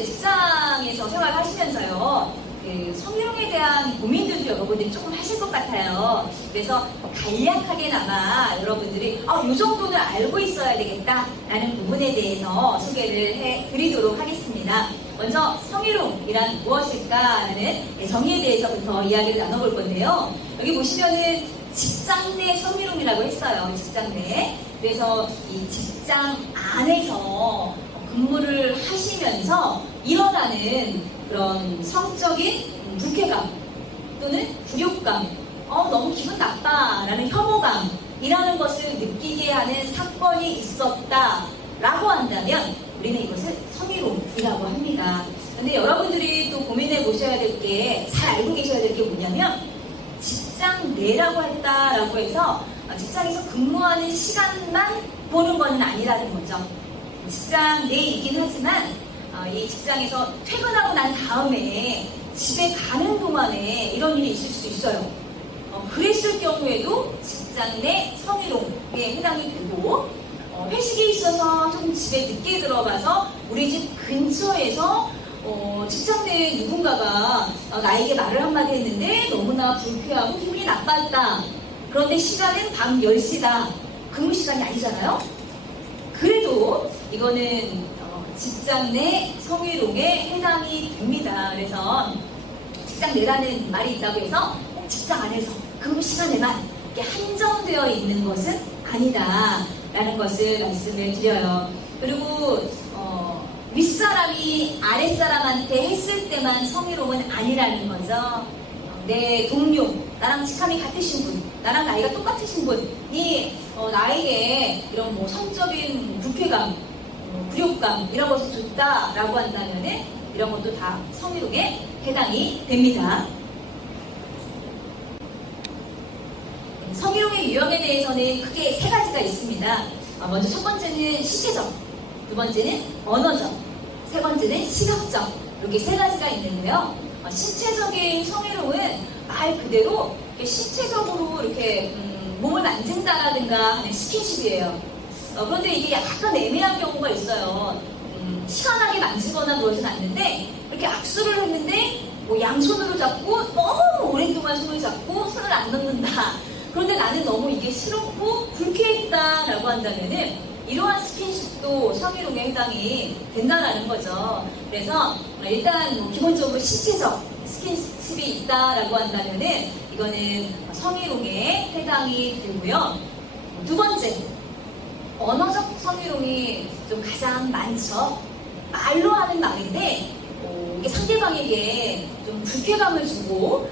이제 직장에서 생활하시면서요, 그 성희롱에 대한 고민들도 여러분들이 조금 하실 것 같아요. 그래서 간략하게나마 여러분들이 이 정도는 알고 있어야 되겠다라는 부분에 대해서 소개를 해드리도록 하겠습니다. 먼저 성희롱이란 무엇일까라는 정의에 대해서부터 이야기를 나눠볼 건데요. 여기 보시면은 직장 내 성희롱이라고 했어요. 직장 내. 그래서 이 직장 안에서 근무를 하시면서 일어나는 그런 성적인 불쾌감 또는 굴욕감, 너무 기분 나빠라는 혐오감이라는 것을 느끼게 하는 사건이 있었다라고 한다면 우리는 이것을 성희롱이라고 합니다. 근데 여러분들이 또 고민해 보셔야 될 게, 잘 알고 계셔야 될 게 뭐냐면, 직장 내라고 했다라고 해서 직장에서 근무하는 시간만 보는 건 아니라는 거죠. 직장 내이긴 하지만 이 직장에서 퇴근하고 난 다음에 집에 가는 동안에 이런 일이 있을 수 있어요. 그랬을 경우에도 직장 내 성희롱에 해당이 되고, 회식이 있어서 조금 집에 늦게 들어가서 우리 집 근처에서 직장 내에 누군가가 나에게 말을 한마디 했는데 너무나 불쾌하고 기분이 나빴다. 그런데 시간은 밤 10시다. 근무 시간이 아니잖아요. 그래도 이거는 직장 내 성희롱에 해당이 됩니다. 그래서 직장 내라는 말이 있다고 해서 꼭 직장 안에서 근무 시간에만 이렇게 한정되어 있는 것은 아니다라는 것을 말씀을 드려요. 그리고 윗사람이 아랫사람한테 했을 때만 성희롱은 아니라는 거죠. 내 동료, 나랑 직함이 같으신 분, 나랑 나이가 똑같으신 분이 나에게 이런 성적인 불쾌감, 굴욕감 이런 것을 줬다라고 한다면은 이런 것도 다 성희롱에 해당이 됩니다. 성희롱의 유형에 대해서는 크게 3가지가 있습니다. 먼저 첫 번째는 신체적, 두 번째는 언어적, 세 번째는 시각적, 이렇게 3가지가 있는데요. 신체적인 성희롱은 말 그대로 신체적으로 이렇게 몸을 만진다라든가 하는 스킨십이에요. 그런데 이게 약간 애매한 경우가 있어요. 시원하게 만지거나 그러진 않는데 이렇게 악수를 했는데 양손으로 잡고 너무 오랫동안 손을 잡고 손을 안 넣는다. 그런데 나는 너무 이게 싫었고 불쾌했다라고 한다면은 이러한 스킨십도 성희롱에 해당이 된다라는 거죠. 그래서 일단 기본적으로 신체적 스킨십이 있다라고 한다면은 이거는 성희롱에 해당이 되고요. 두 번째, 언어적 성희롱이 좀 가장 많죠. 말로 하는 말인데 이게 상대방에게 좀 불쾌감을 주고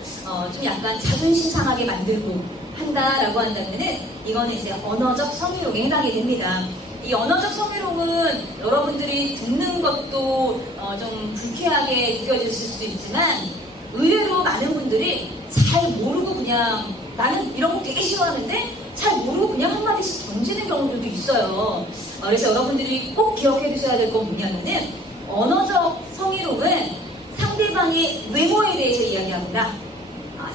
좀 약간 자존심 상하게 만들고 한다라고 한다면은 이거는 이제 언어적 성희롱에 해당이 됩니다. 이 언어적 성희롱은 여러분들이 듣는 것도 좀 불쾌하게 느껴지실 수도 있지만 의외로 많은 분들이 잘 모르고 그냥 나는 이런 거 되게 싫어하는데 잘 모르고 그냥 한마디씩 던지는 경우들도 있어요. 그래서 여러분들이 꼭 기억해 두셔야 될 건 뭐냐면은 언어적 성희롱은 상대방의 외모에 대해서 이야기하거나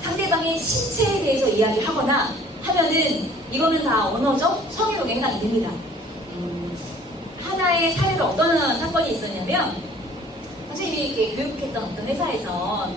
상대방의 신체에 대해서 이야기하거나 하면은 이거는 다 언어적 성희롱에 해당이 됩니다. 하나의 사례로 어떤 사건이 있었냐면 선생님이 이렇게 교육했던 어떤 회사에서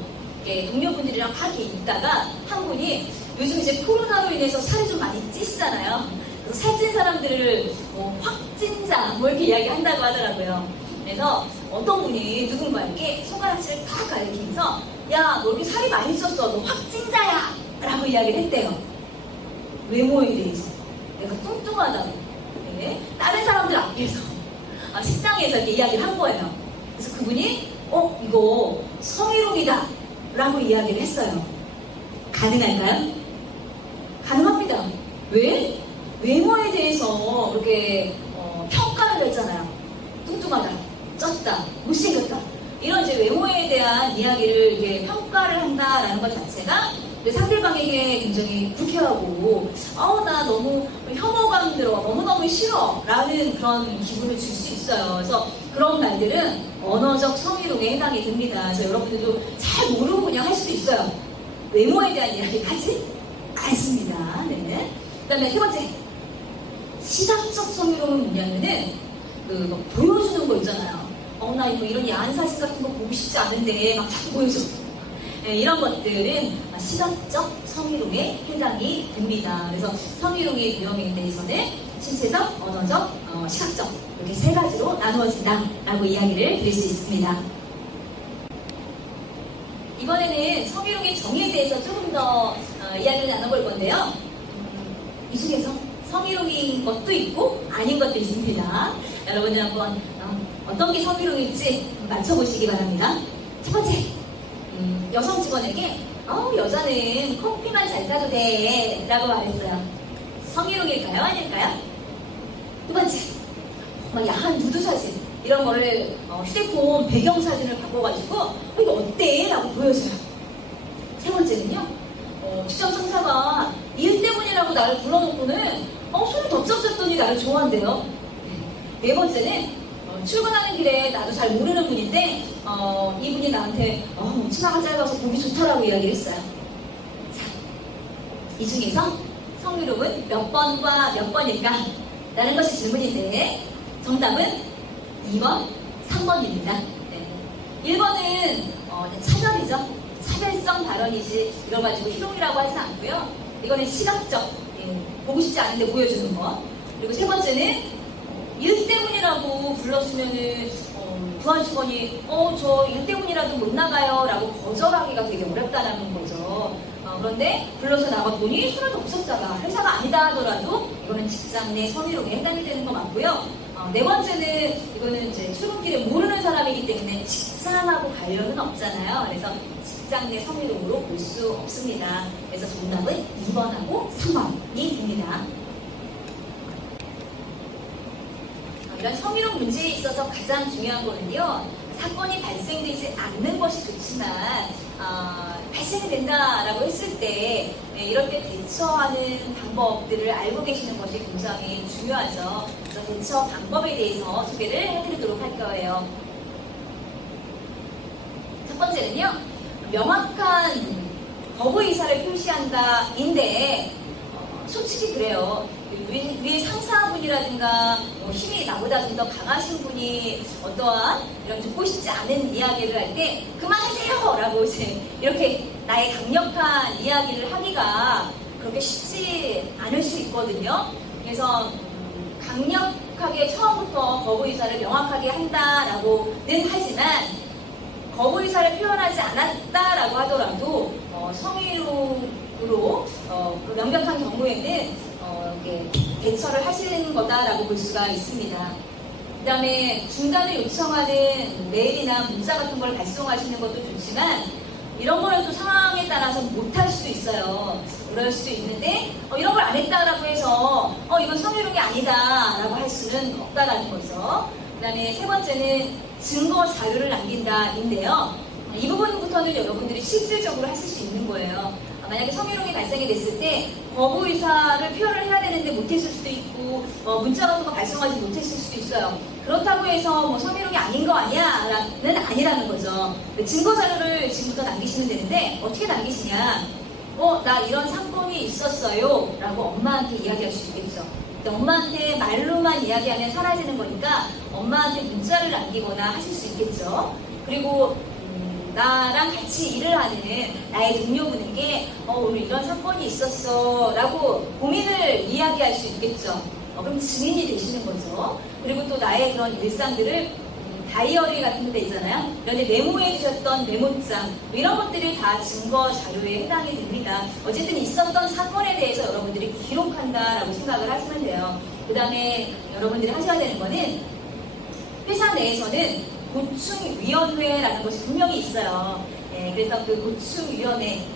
동료분들이랑 막 이렇게 있다가 한 분이 요즘 이제 코로나로 인해서 살이 좀 많이 찌시잖아요. 그래서 살찐 사람들을 확진자 이렇게 이야기한다고 하더라고요. 그래서 어떤 분이 누군가에게 손가락질을 탁 가리키면서 야, 너 이렇게 살이 많이 쪘어. 너 확진자야! 라고 이야기를 했대요. 외모에 대해서. 내가 뚱뚱하다고. 네. 다른 사람들 앞에서 식당에서 이렇게 이야기를 한 거예요. 그래서 그분이 이거 성희롱이다 라고 이야기를 했어요. 가능할까요? 가능합니다. 왜? 외모에 대해서 이렇게 평가를 했잖아요. 뚱뚱하다, 쪘다, 못생겼다 이런 이제 외모에 대한 이야기를 이렇게 평가를 한다라는 것 자체가 상대방에게 굉장히 불쾌하고 나 너무 혐오감 들어 너무너무 싫어 라는 그런 기분을 줄 수 있어요. 그래서 그런 말들은 언어적 성희롱에 해당이 됩니다. 그래서 여러분들도 잘 모르고 그냥 할 수도 있어요. 외모에 대한 이야기 하지 않습니다. 네. 그 다음에 세 번째, 시각적 성희롱은 뭐냐면은 보여주는 거 있잖아요. 나 이거 이런 야한 사진 같은 거 보고 싶지 않은데 막 자꾸 보여줘. 이런 것들은 시각적 성희롱에 해당이 됩니다. 그래서 성희롱의 유형에 대해서는 신체적, 언어적, 시각적 이렇게 세 가지로 나누어진다라고 이야기를 드릴 수 있습니다. 이번에는 성희롱의 정의에 대해서 조금 더 이야기를 나눠볼 건데요. 이 중에서 성희롱인 것도 있고 아닌 것도 있습니다. 여러분들 한번 어떤 게 성희롱일지 맞춰보시기 바랍니다. 첫 번째, 여성 직원에게 여자는 커피만 잘 타도 돼 라고 말했어요. 성희롱일까요? 아닐까요? 두 번째, 야한 누드 사진 이런 거를 휴대폰 배경사진을 바꿔가지고 이거 어때? 라고 보여줘요. 세 번째는요, 직장 상사가 일 때문이라고 나를 불러놓고는 손을 덥석 잡더니 나를 좋아한대요. 네 번째는 출근하는 길에 나도 잘 모르는 분인데 이분이 나한테 치마가 짧아서 보기 좋다라고 이야기를 했어요. 자, 이 중에서 성희롱은 몇 번과 몇 번일까? 라는 것이 질문인데 정답은 2번, 3번입니다. 네. 1번은 차별이죠. 차별성 발언이지 이걸 가지고 희롱이라고 하진 않고요. 이거는 시각적, 보고 싶지 않은데 보여주는 거. 그리고 세 번째는 일 때문이라고 불렀으면은 부하 직원이 저 일 때문이라도 못 나가요 라고 거절하기가 되게 어렵다는 거죠. 그런데 불러서 나갔더니 손을 덥석 잡아 회사가 아니다 하더라도 이거는 직장 내 성희롱에 해당이 되는 거 맞고요. 네 번째는 이거는 이제 출근길에 모르는 사람이기 때문에 직장하고 관련은 없잖아요. 그래서 직장 내 성희롱으로 볼 수 없습니다. 그래서 정답은 2번하고 3번이 됩니다. 이런 성희롱 문제에 있어서 가장 중요한 거는요, 사건이 발생되지 않는 것이 좋지만 발생이 된다라고 했을 때 이럴 때 대처하는 방법들을 알고 계시는 것이 굉장히 중요하죠. 그래서 대처 방법에 대해서 소개를 해드리도록 할 거예요. 첫 번째는요, 명확한 거부 의사를 표시한다인데 솔직히 그래요. 위에 상사분이라든가 힘이 나보다 좀 더 강하신 분이 어떠한 이런 듣고 싶지 않은 이야기를 할 때 그만하세요! 라고 이제 이렇게 나의 강력한 이야기를 하기가 그렇게 쉽지 않을 수 있거든요. 그래서 강력하게 처음부터 거부 의사를 명확하게 한다라고는 하지만 거부 의사를 표현하지 않았다라고 하더라도 성희롱으로 명백한 경우에는 이렇게 대처를 하시는 거다라고 볼 수가 있습니다. 그 다음에 중단을 요청하는 메일이나 문자 같은 걸 발송하시는 것도 좋지만 이런 거는 또 상황에 따라서 못할 수도 있어요. 그럴 수도 있는데 이런 걸 안 했다라고 해서 이건 성희롱이 아니다 라고 할 수는 없다라는 거죠. 그 다음에 세 번째는 증거 자료를 남긴다인데요. 이 부분부터는 여러분들이 실질적으로 하실 수 있는 거예요. 만약에 성희롱이 발생이 됐을 때 거부 의사를 표현을 해야 되는데 못했을 수도 있고 문자 같은 거 발송하지 못했을 수도 있어요. 그렇다고 해서 성희롱이 아닌 거 아니야? 라는 아니라는 거죠. 증거 자료를 지금부터 남기시면 되는데 어떻게 남기시냐? 나 이런 사건이 있었어요 라고 엄마한테 이야기할 수 있겠죠. 엄마한테 말로만 이야기하면 사라지는 거니까 엄마한테 문자를 남기거나 하실 수 있겠죠. 그리고 나랑 같이 일을 하는 나의 동료분에게 오늘 이런 사건이 있었어 라고 고민을 이야기할 수 있겠죠. 그럼 증인이 되시는 거죠. 그리고 또 나의 그런 일상들을 다이어리 같은 데 있잖아요. 그런데 메모해 주셨던 메모장 이런 것들이 다 증거 자료에 해당이 됩니다. 어쨌든 있었던 사건에 대해서 여러분들이 기록한다라고 생각을 하시면 돼요. 그 다음에 여러분들이 하셔야 되는 거는 회사 내에서는 고충위원회라는 것이 분명히 있어요. 그래서 그 고충위원회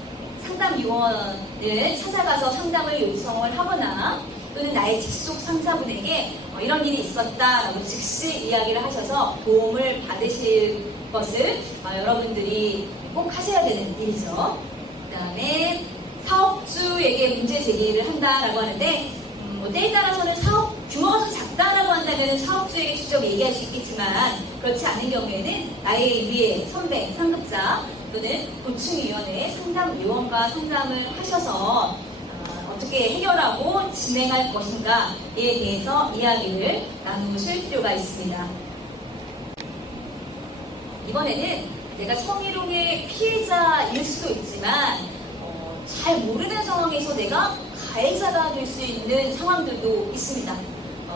상담위원을 찾아가서 상담을 요청을 하거나 또는 나의 직속 상사분에게 이런 일이 있었다라고 즉시 이야기를 하셔서 도움을 받으실 것을 여러분들이 꼭 하셔야 되는 일이죠. 그 다음에 사업주에게 문제 제기를 한다라고 하는데 때에 따라서는 사업 규모가 좀 작다라고 한다면 사업주에게 직접 얘기할 수 있겠지만 그렇지 않은 경우에는 나의 위에 선배, 상급자 또는 고충위원회의 상담위원과 상담을 하셔서 어떻게 해결하고 진행할 것인가에 대해서 이야기를 나누실 필요가 있습니다. 이번에는 내가 성희롱의 피해자일 수도 있지만 잘 모르는 상황에서 내가 가해자가 될 수 있는 상황들도 있습니다.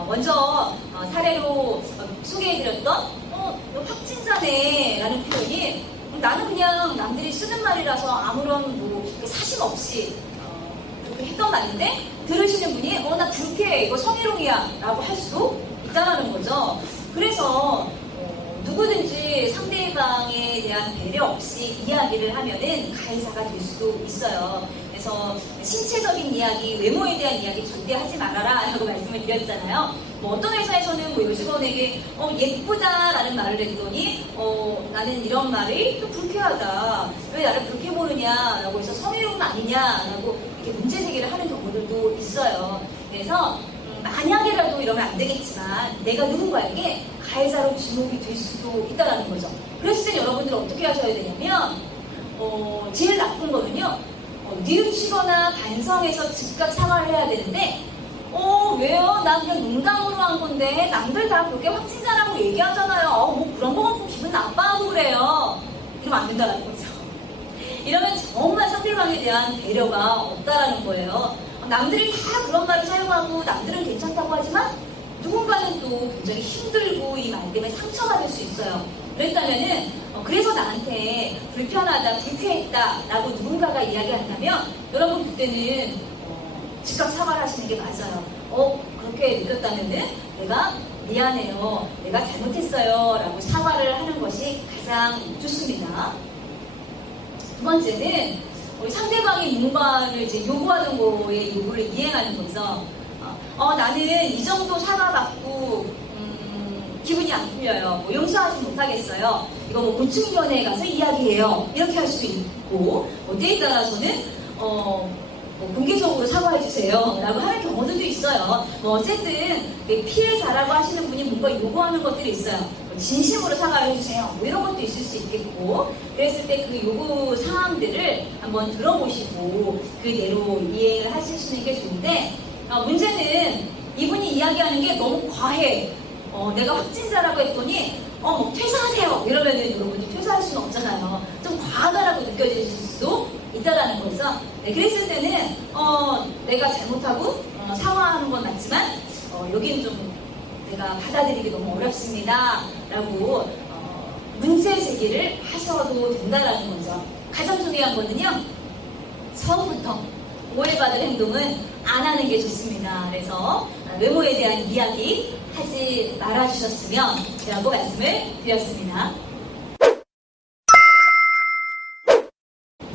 먼저 사례로 소개해드렸던 너 확진자네 라는 표현이 나는 그냥 남들이 쓰는 말이라서 아무런 사심 없이 그렇게 했던 말인데 들으시는 분이 나 불쾌해 이거 성희롱이야 라고 할 수도 있다는 거죠. 그래서 누구든지 상대방에 대한 배려 없이 이야기를 하면은 가해자가 될 수도 있어요. 그래서 신체적인 이야기, 외모에 대한 이야기 절대 하지 말아라 라고 말씀을 드렸잖아요. 어떤 회사에서는 요직원에게 예쁘다라는 말을 했더니 나는 이런 말이 좀 불쾌하다. 왜 나를 그렇게 보느냐 라고 해서 성희롱 아니냐 라고 이렇게 문제 제기를 하는 경우들도 있어요. 그래서 만약에라도 이러면 안 되겠지만 내가 누군가에게 가해자로 지목이 될 수도 있다는 거죠. 그랬을 때 여러분들은 어떻게 하셔야 되냐면 제일 나쁜 거는요. 뉘우치거나 반성해서 즉각 사과를 해야 되는데 왜요? 나 그냥 농담으로 한 건데 남들 다 그렇게 확진자라고 얘기하잖아요. 뭐 그런 거 갖고 기분 나빠하고 그래요. 이러면 안 된다는 거죠. 이러면 정말 상대방에 대한 배려가 없다라는 거예요. 남들이 다 그런 말을 사용하고 남들은 괜찮다고 하지만 누군가는 또 굉장히 힘들고 이 말 때문에 상처받을 수 있어요. 그랬다면은 그래서 나한테 불편하다, 불쾌했다 라고 누군가가 이야기한다면 여러분 그때는 즉각 사과를 하시는 게 맞아요. 그렇게 느꼈다면은 내가 미안해요, 내가 잘못했어요 라고 사과를 하는 것이 가장 좋습니다. 두 번째는 상대방이 뭔가를 이제 요구하는 거에 요구를 이행하는 거죠. 나는 이 정도 사과받고 기분이 안 풀려요. 용서하지 못하겠어요. 이거 보충위원회에 가서 이야기해요. 이렇게 할 수도 있고 때에 따라서는 공개적으로 사과해주세요 라고 하는 경우들도 있어요. 어쨌든 피해자라고 하시는 분이 뭔가 요구하는 것들이 있어요. 진심으로 사과를 해주세요 이런 것도 있을 수 있겠고 그랬을 때 그 요구 상황들을 한번 들어보시고 그대로 이행을 하시는 게 좋은데 문제는 이분이 이야기하는 게 너무 과해. 내가 확진자라고 했더니 퇴사하세요 이러면은 여러분이 퇴사할 수는 없잖아요. 좀 과하다라고 느껴질 수도 있다라는 거죠. 그랬을 때는 내가 잘못하고 사과하는 건 맞지만 여기는 좀 내가 받아들이기 너무 어렵습니다 라고 문제 제기를 하셔도 된다라는 거죠. 가장 중요한 거는요, 처음부터 오해받을 행동은 안 하는 게 좋습니다. 그래서 외모에 대한 이야기 하지 말아주셨으면 라고 말씀을 드렸습니다.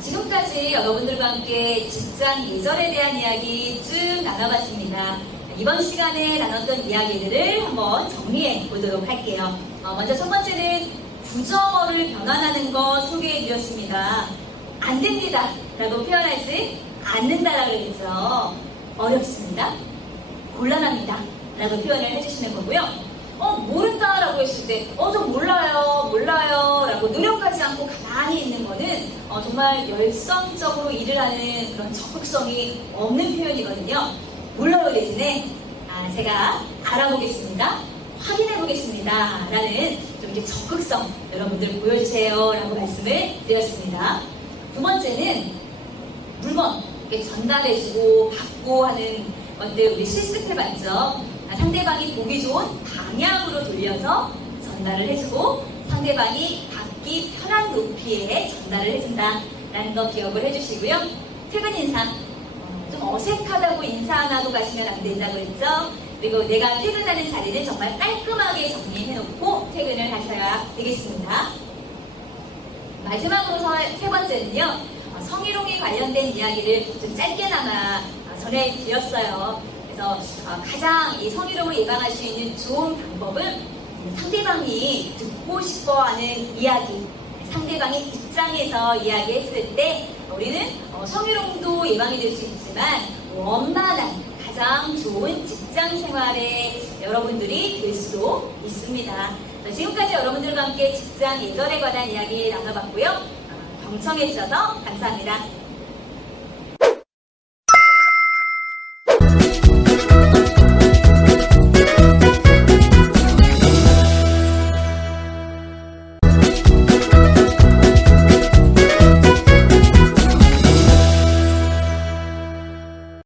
지금까지 여러분들과 함께 직장 예절에 대한 이야기 쭉 나눠봤습니다. 이번 시간에 나눴던 이야기들을 한번 정리해 보도록 할게요. 먼저 첫 번째는 부정어를 변환하는 거 소개해 드렸습니다. 안 됩니다 라고 표현하지 않는다라고 했죠. 어렵습니다, 곤란합니다 라고 표현을 해주시는 거고요. 모른다 라고 했을 때 저 몰라요 라고 노력하지 않고 가만히 있는 거는 정말 열성적으로 일을 하는 그런 적극성이 없는 표현이거든요. 몰라요 대신에 제가 알아보겠습니다, 확인해 보겠습니다 라는 좀 이렇게 적극성 여러분들 보여주세요 라고 말씀을 드렸습니다. 두 번째는 물건 전달해주고 받고 하는 것들 우리 실습해 봤죠. 상대방이 보기 좋은 방향으로 돌려서 전달을 해주고 상대방이 받기 편한 높이에 전달을 해준다 라는 거 기억을 해주시고요. 퇴근 인사, 좀 어색하다고 인사 안 하고 가시면 안 된다고 했죠. 그리고 내가 퇴근하는 자리는 정말 깔끔하게 정리해놓고 퇴근을 하셔야 되겠습니다. 마지막으로 세 번째는요, 성희롱에 관련된 이야기를 좀 짧게나마 전해드렸어요. 그래서 가장 이 성희롱을 예방할 수 있는 좋은 방법은 상대방이 듣고 싶어하는 이야기, 상대방의 입장에서 이야기했을 때 우리는 성희롱도 예방이 될 수 있지만 원만한 가장 좋은 직장 생활에 여러분들이 될 수도 있습니다. 지금까지 여러분들과 함께 직장 예절에 관한 이야기 나눠봤고요. 경청해 주셔서 감사합니다.